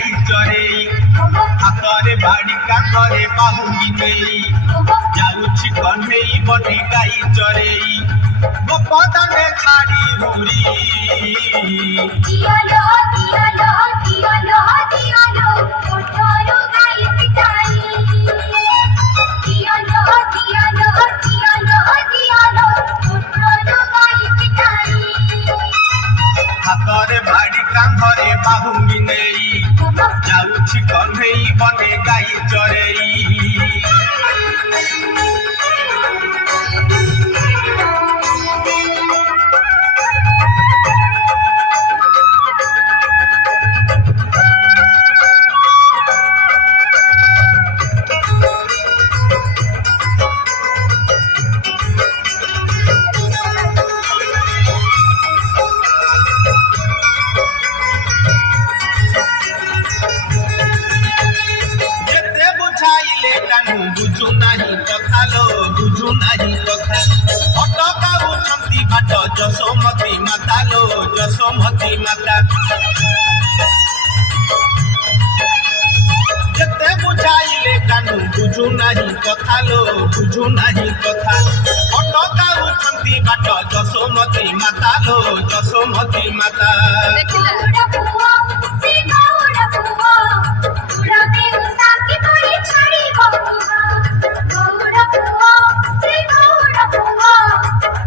गाई चरेई हाथरे बाड़ी कांधरे बाहुंगी नेई जाउछि कन्हेई बने गाई चरेई गोपदने छाड़ी हुरी दियालो दियालो दियालो दियालो ओठरो गाई पिटाई दियालो दियालो दियालो दियालो ओठरो गाई पिटाई हाथरे बाड़ी कांधरे बाहुंगी नेई जाउछि कन्हेई बने गाई चरेई बुझु नाही कथा लो बुझु नाही कथा अटकाउछंती बाट जसोमती माता लो जसोमती माता जेते बुझाइले कानू बुझु नाही कथा लो बुझु नाही कथा अटकाउछंती बाट जसोमती माता लो जसोमती माता गौड़ा बुआ से गौड़ा बुआ पूरा बेउसा की भरी छड़ी बबुआ गौड़ा बुआ से गौड़ा बुआ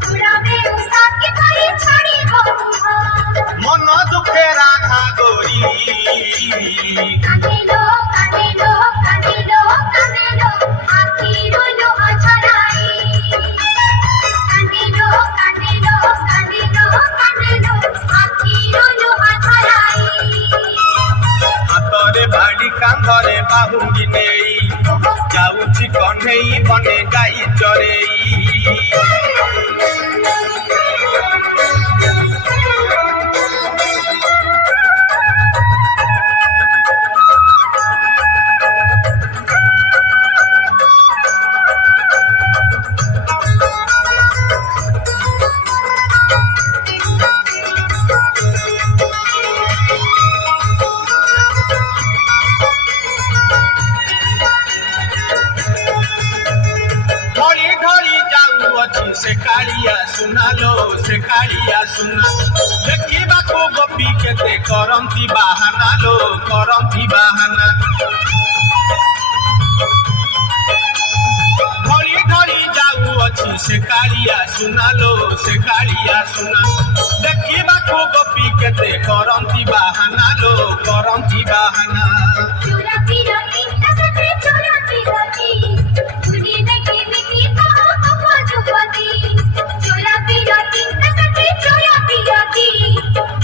पूरा बेउसा की भरी छड़ी बबुआ मन दुखे राधा गोरी कानेलो कानेलो कानेलो कानेलो आखिरो लो अछराई कानेलो कानेलो कानेलो कानेलो आखिरो लो अछराई हाथरे बाड़ी कांधरे बाहुंगी नेई जाउछि कन्हेई बने गाई चरेई से कालिया सुना लो से कालिया सुना देखिबा को गोपी केते करंती बाहाना लो करंती बाहाना घड़ी घड़ी जाऊ अछि से कालिया सुना लो से कालिया सुना देखिबा को गोपी केते करंती बाहाना लो करंती बाहाना चोरा पीरा इंटा सते चोरा पीराती उनी में के मिठी कहो कहो जुबती चोरा पीरा इंटा सते चोरा पीराती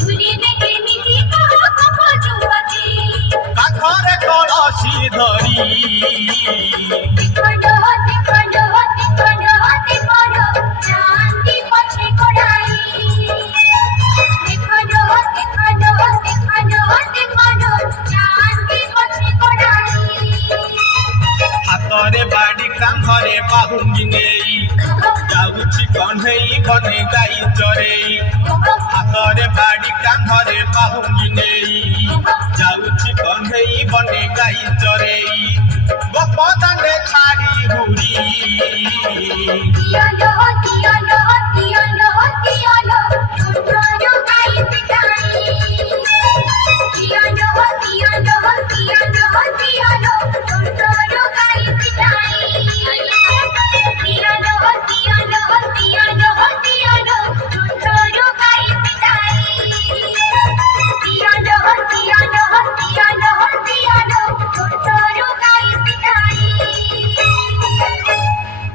उनी में के मिठी कहो कहो जुबती काखरे कलसी धरी खंडो खंडो खंडो खंडो शांति पछे कोड़ाई खंडो खंडो खंडो खंडो शांति पछे कोड़ाई हाथरे बाड़ी कांधरे बाहुंगी नेई जाउछि कन्हेई बने गाई चरेई हाथरे बाड़ी कांधरे बाहुंगी नेई जाउछि कन्हेई बने गाई चरेई गोपदने छाड़ी हुरी दियालो दियालो